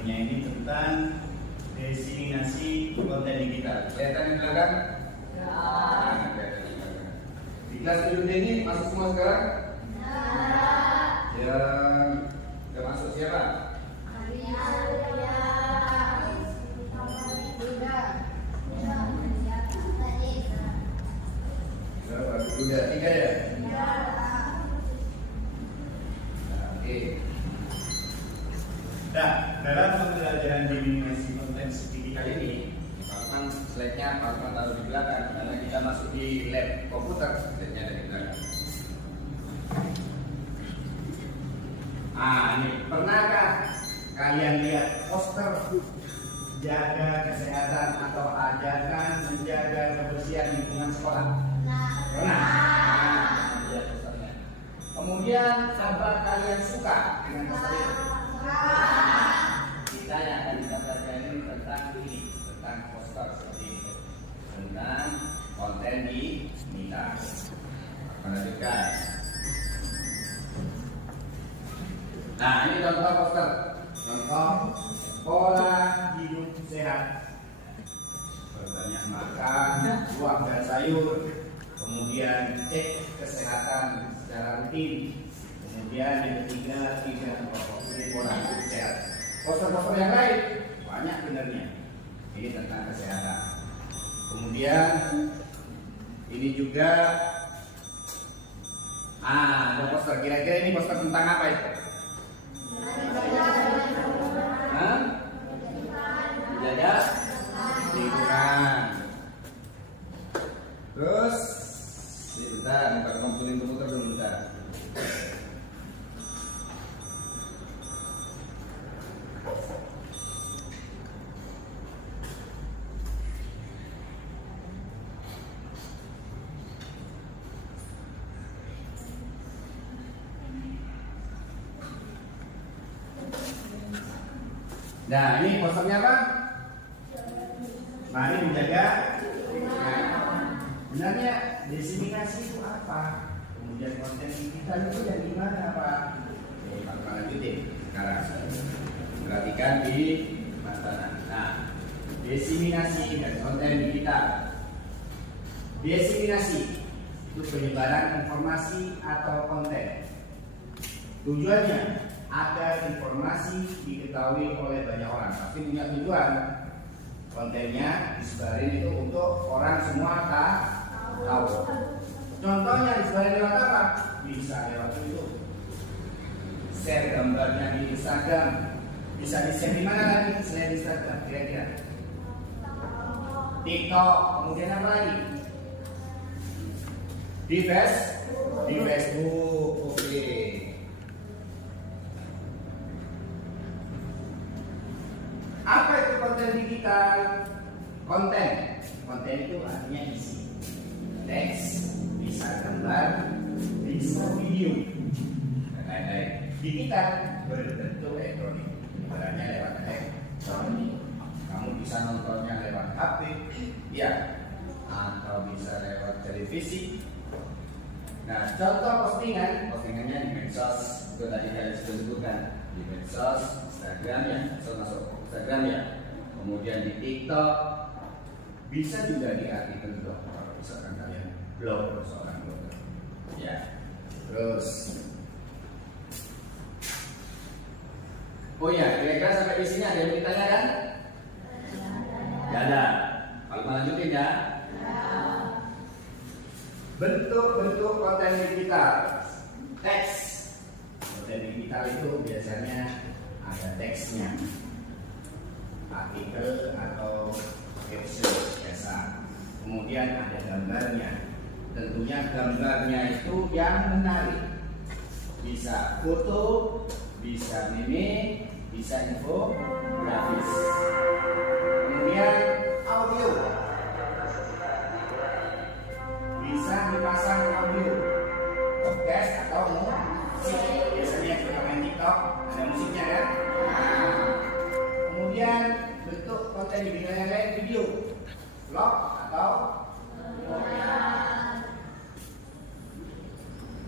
Materinya ini tentang diseminasi konten digital. Kelihatan di belakang? Ya. Nah, kelihatan di belakang. Di kelas 7 ini masuk semua sekarang? Ya. Yang masuk siapa? Udah 3 ya? Oke. Nah, dalam pembelajaran diseminasi konten digital ini, Pak slide-nya Pak taruh di belakang karena kita masuk di lab komputer, slide-nya ada di belakang. Ini pernahkah kalian lihat poster jaga kesehatan atau ajakan menjaga kebersihan lingkungan sekolah? Pernah? Lihat posternya. Kemudian apa kalian suka dengan poster itu? Kita yang akan kita pelajari ini tentang poster seperti ini, tentang konten digital. Perhatikan. Nah, ini contoh poster. Contoh pola hidup sehat. Banyak makan buah dan sayur, kemudian cek kesehatan secara rutin, kemudian yang ketiga tidak merokok. Ini pola hidup sehat. Poster-poster yang lain banyak benernya. Ini tentang kesehatan. Kemudian ini juga ada poster. Kira-kira ini poster tentang apa itu? Menjaga lingkungan. Terus bentar, buka komputer dulu bentar. Nah, ini posternya apa? Mari menjaga. Benarnya diseminasi itu apa? Kemudian konten digital itu yang gimana, Pak? Pak lanjutin sekarang. Perhatikan di mata. Nah, diseminasi dan konten digital. Diseminasi itu penyebaran informasi atau konten. Tujuannya agar informasi diketahui oleh banyak orang. Pasti punya tujuan. Kontennya disebarin itu untuk orang semua tahu. Contohnya disebarin lewat apa? Bisa lewat YouTube. Share gambarnya di Instagram. Bisa di-share di mana lagi selain Instagram? Kira-kira? TikTok. Kemudian apa lagi? Di Facebook. Oke. Apa itu konten digital? Konten itu artinya isi. Teks, bisa gambar, bisa video, dan lain-lain. Digital berbentuk elektronik. Ibaratnya lewat elektronik. Kamu bisa nontonnya lewat HP, ya, atau bisa lewat televisi. Nah, contoh postingannya di medsos, itu tadi kalian sebutkan di medsos, Instagram ya, masuk Instagram ya, kemudian di TikTok, bisa juga di artikel blog, kalau misalkan kalian blog seorang blogger, ya. Terus, oh ya, kira-kira sampai di sini ada yang ditanya kan? Ya ada. Kalau mau lanjutin ya. Bentuk-bentuk konten digital. Teks. Konten digital itu biasanya ada teksnya. Artikel atau caption biasa. Kemudian ada gambarnya. Tentunya gambarnya itu yang menarik. Bisa foto, bisa meme, bisa infografis. Kemudian audio. Bisa dipasang audio, podcast atau musik. Biasanya kita main TikTok ada musiknya kan. Kemudian bentuk konten digital yang lain video, vlog atau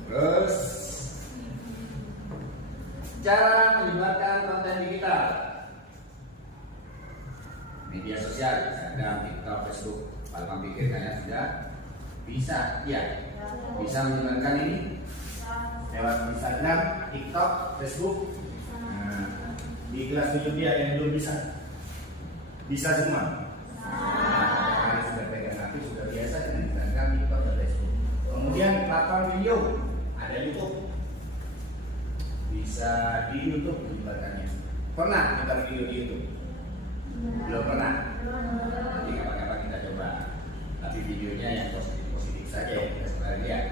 terus cara melibatkan konten digital. media sosial, Instagram, TikTok, Facebook. Kalau kamu pikir kalian sudah bisa, ya, bisa menyebarkan ini lewat Instagram, TikTok, Facebook. Nah, di kelas 7 dia yang belum bisa semua. Nah, sudah pegang HP, sudah biasa dengan Instagram, TikTok, dan Facebook. Kemudian platform video, ada YouTube. Bisa di YouTube menyebarkannya. Pernah nyebar video di YouTube? Belum pernah. Nanti kapan-kapan kita coba. Tapi videonya yang positif saja ya, kita sebar lihat.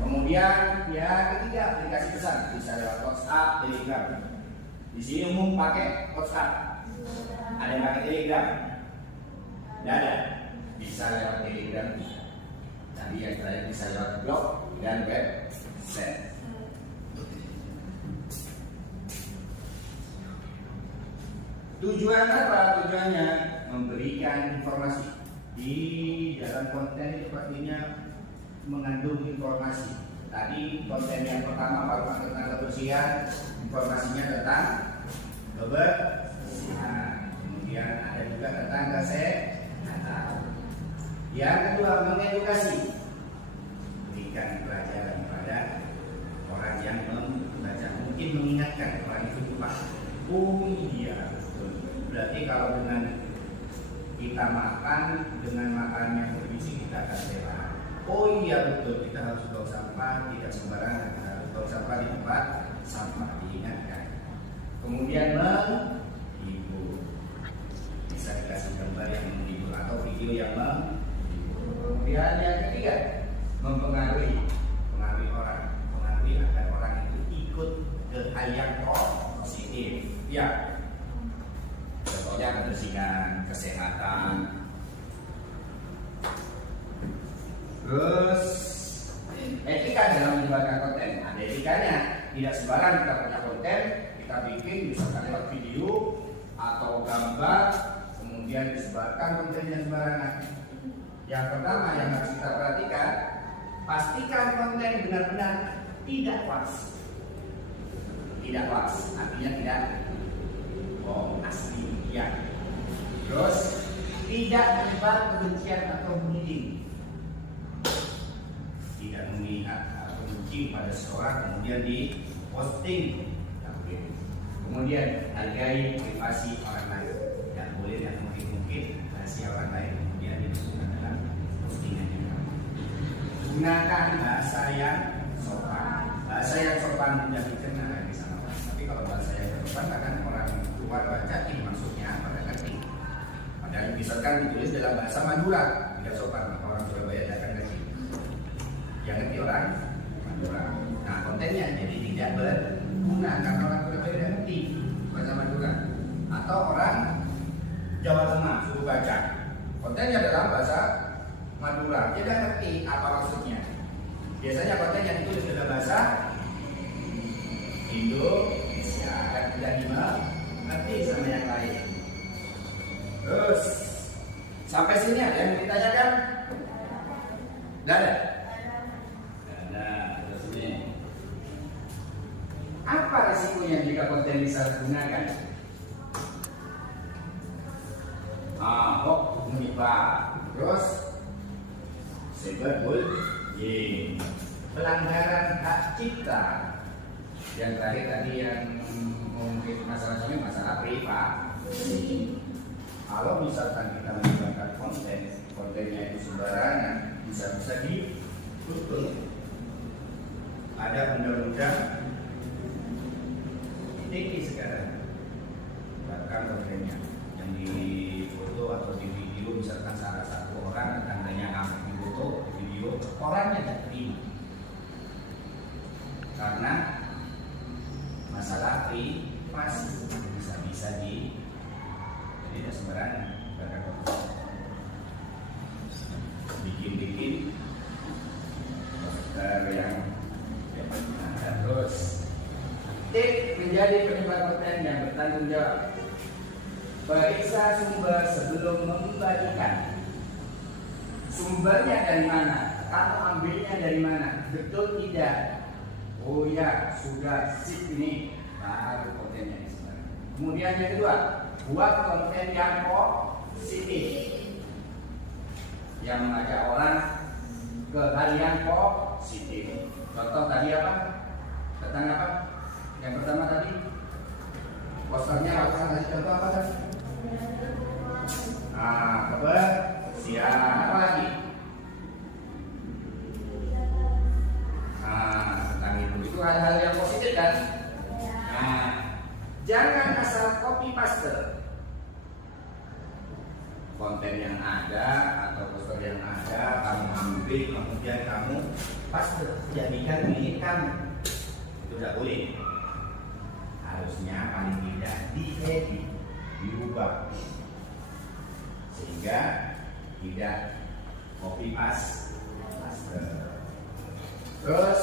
Kemudian yang ketiga, aplikasi pesan bisa lewat WhatsApp, Telegram. Di sini umum pakai WhatsApp. Ada yang pakai Telegram? Tidak ada. Bisa lewat Telegram. Tadi yang terakhir bisa lewat blog dan website. Tujuan apa? Tujuannya memberikan informasi. Di dalam konten itu pastinya mengandung informasi. Tadi konten yang pertama baru tentang kebersihan, informasinya tentang kebersihan. Kemudian ada juga tentang kesehatan. Yang kedua, mengedukasi. Berikan pelajaran pada orang yang membaca. Mungkin mengingatkan orang itu lupa. Oh iya, betul. Berarti kalau dengan kita makan dengan makan yang bergizi kita akan sehat. Oh iya betul, kita harus buang sampah tidak sembarangan, kita harus buang sampah di tempat sampah, diingatkan. Kemudian menghibur, bisa dikasih gambar yang menghibur atau video yang menghibur. Kemudian yang ketiga, mempengaruhi orang, mempengaruhi agar orang itu ikut ke hal yang positif. Ya, contohnya kebersihan, kesehatan. Terus etika dalam menyebarkan konten. Ada etikanya. Tidak sembarang kita punya konten, kita bikin misalkan lewat video atau gambar, kemudian disebarkan kontennya sembarangan. Yang pertama yang harus kita perhatikan, pastikan konten benar-benar tidak hoax. Tidak hoax, artinya tidak asli. Ya. Terus tidak menyebar kebencian atau bullying. Tidak memihak atau benci pada seseorang kemudian di posting. Kemudian hargai privasi orang lain. Tidak boleh yang mungkin rahasia orang lain kemudian dimasukkan dalam postingannya. Gunakan bahasa yang sopan. Bahasa yang sopan tidak dikenal di sana. Tapi kalau bahasa yang sopan akan orang luar baca ini maksudnya pada ngerti. Padahal misalkan ditulis dalam bahasa Madura tidak sopan, maka orang Surabaya tidak akan ngerti. Yang ngerti orang Madura. Nah kontennya jadi tidak berguna karena orang Surabaya tidak ngerti bahasa Madura. Atau orang Jawa Tengah suruh baca kontennya dalam bahasa Madura, dia tidak ngerti apa maksudnya. Biasanya konten yang ditulis dalam bahasa Indonesia dan tidak dimengerti sama yang lain. Terus sampai sini ada yang ditanyakan? Tidak ada? Terus ini apa resikonya jika konten disalahgunakan? Hoax, menyebar. Terus cyberbullying, pelanggaran hak cipta. Yang terakhir tadi yang mungkin masalahnya masalah privasi. Kalau misalkan kita menyebarkan kontennya itu sembarangan, bisa ditutup. Ada undang-undang ITE sekarang, bahkan kontennya yang di foto atau di video, misalkan salah satu orang tandanya ngambil di foto, di video, orangnya tidak terima karena masalah privasi. Bisa di tidak sembarangan bikin yang terus tip menjadi penyebar konten yang bertanggung jawab. Periksa sumber sebelum membagikan. Sumbernya dari mana? Kamu ambilnya dari mana? Betul tidak? Oh ya, sudah sip ini baru kontennya disebar. Kemudian yang kedua, buat konten yang positif. Yang mengajak orang ke hal yang positif. Contoh tadi apa? Tentang apa? Yang pertama tadi posternya apa tadi? Contoh apa tadi? Kebersihan. Apa lagi? Tentang itu hal-hal yang positif kan? Nah, jangan asal copy paste konten yang ada atau poster yang ada, kamu ambil kemudian kamu paste jadikan milik kamu. Itu tidak boleh. Harusnya paling tidak diedit, diubah sehingga tidak copy paste. Terus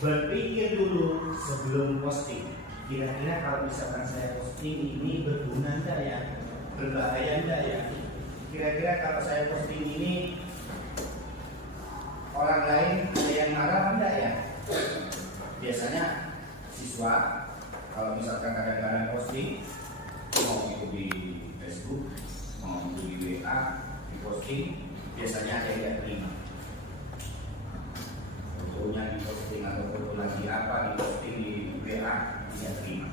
berpikir dulu sebelum posting. Kira-kira kalau misalkan saya posting ini berguna enggak ya? Berbahaya enggak ya? Kira-kira kalau saya posting ini orang lain ada yang marah enggak ya? Biasanya siswa kalau misalkan kadang-kadang posting, mau itu di Facebook, mau itu di WA, di posting, biasanya ada yang tidak terima. Fotonya di posting atau foto lagi apa di posting di WA tidak terima.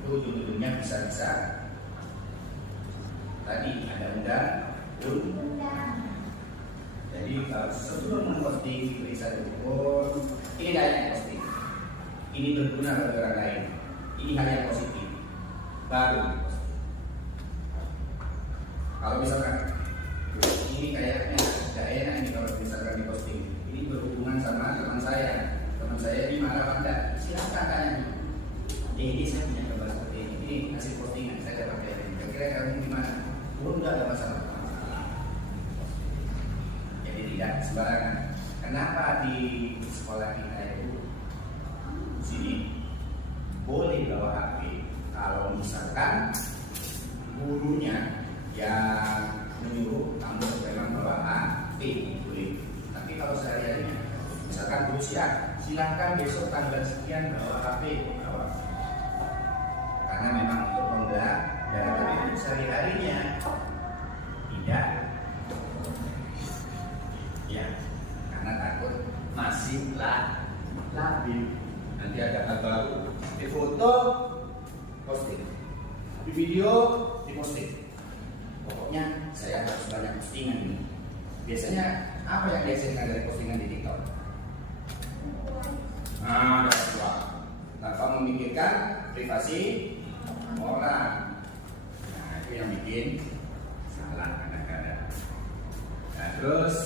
Itu ujung-ujungnya bisa-bisa tadi ada undang. Jadi kalau sebelum memposting bisa diukur, ini tidak yang posting, ini berguna bagi orang lain, ini hal yang positif, baru diposting. Kalau misalkan ini kayaknya tidak enak ini kalau misalkan diposting, ini berhubungan sama teman saya ini marah anda, silakan tanya. Ini saya punya gambar seperti ini hasil postingan saya dapat dari ini. Kira-kira kamu gimana? Tidak ada masalah. Jadi tidak sembarangan. Kenapa di sekolah kita itu sini boleh bawa HP kalau misalkan gurunya yang menyuruh kamu memang bawa HP boleh. Tapi kalau sehari-harinya misalkan guru silahkan besok tanggal sekian bawa HP bawa. Karena memang untuk pembelajaran, tapi untuk sehari-harinya tidak. Ya, karena takut masih labil. Nanti ada hal baru, di foto posting, di video di posting. Pokoknya saya harus banyak postingan ini. Biasanya apa yang dihasilkan dari postingan di TikTok? Tanpa memikirkan privasi orang. Nah, itu yang bikin salah kadang-kadang. Nah, terus,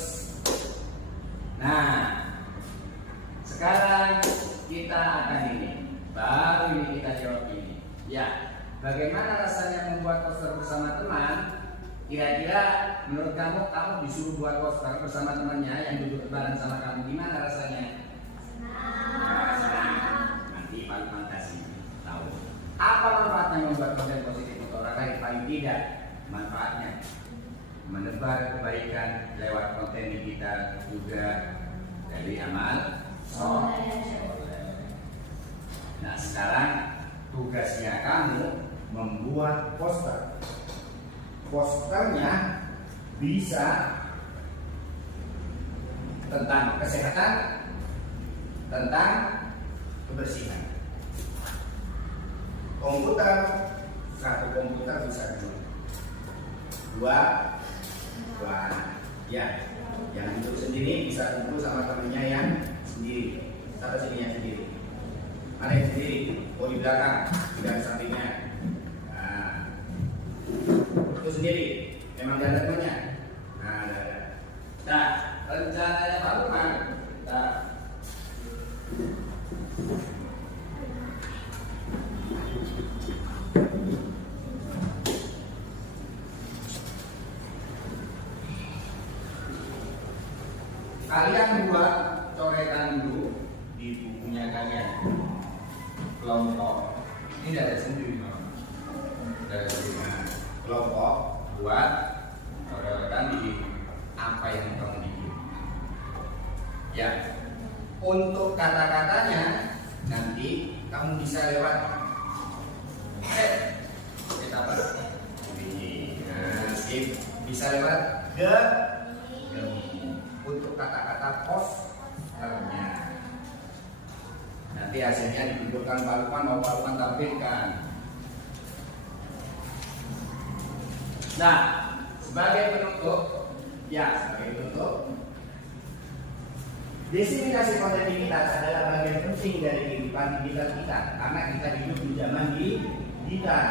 sekarang kita akan ini, baru ini kita jawab ini. Ya, bagaimana rasanya membuat poster bersama teman? Kira-kira menurut kamu disuruh buat poster bersama temannya yang duduk bareng sama kamu, gimana rasanya? Nanti paling fantasi tahu. Apa manfaatnya membuat konten positif untuk orang lain? Paling tidak manfaatnya menebar kebaikan lewat konten kita juga dari amal soleh. Nah, sekarang tugasnya kamu membuat poster. Posternya bisa tentang kesehatan, tentang kebersihan. Komputer, satu komputer bisa dua, ya. Yang duduk sendiri bisa kumpul sama temennya yang sendiri. Sama sininya sendiri. Mana yang sendiri? Oh, di belakang, di sampingnya. Nah, itu sendiri. Memang ada temannya. Nah, ada. Nah, rencananya Pak Lukman. Nah, kalian buat coretan dulu di bukunya kalian. Kelompok ini dari sendiri, dari sendiri. Kelompok buat coretan di apa yang kamu bikin. Ya, untuk kata-katanya nanti kamu bisa lewat kita ini. bisa lewat Gemini. Untuk kata-kata posternya. Nanti hasilnya ditunjukkan Pak Lukman, mau Pak Lukman tampilkan. Nah, sebagai penutup, diseminasi kontenitas adalah bagian penting dari kehidupan digital kita, karena kita hidup di zaman digital.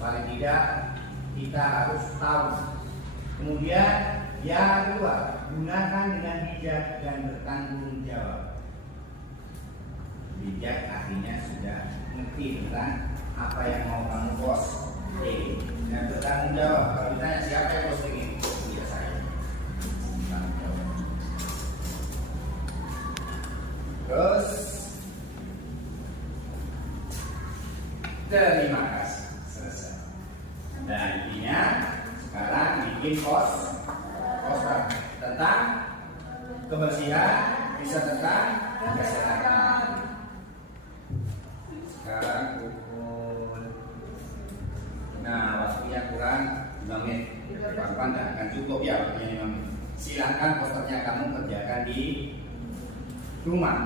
Paling tidak kita harus tahu. Kemudian yang kedua, gunakan dengan bijak dan bertanggung jawab. Bijak artinya sudah ngerti tentang apa yang mau kamu post. Dan bertanggung jawab. Kalau ditanya siapa yang posting ini, ya saya. Bertanggung jawab. Terus terima kasih, selesai. Dan intinya sekarang bikin poster tentang kebersihan, bisa tentang kesehatan. Sekarang pukul, nah waktunya kurang 5 menit. Kapan tidak akan cukup ya waktunya 5 menit. Silakan posternya kamu kerjakan di rumah.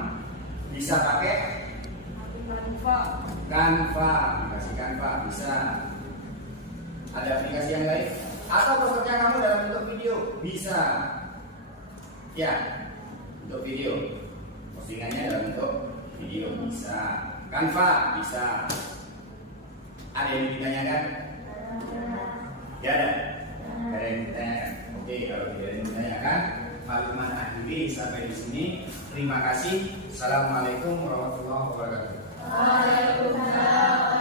Bisa pakai Canva, aplikasi Canva bisa. Ada aplikasi yang lain? Atau posternya kamu dalam bentuk video? Bisa. Ya, untuk video. Postingannya dalam bentuk video bisa. Canva bisa. Ada yang ditanyakan? Ya ada. Ada yang ditanyakan. Oke, kalau tidak ada yang ditanyakan, Pak Lukman akhiri sampai di sini. Terima kasih. Assalamualaikum warahmatullahi wabarakatuh. Waalaikumsalam.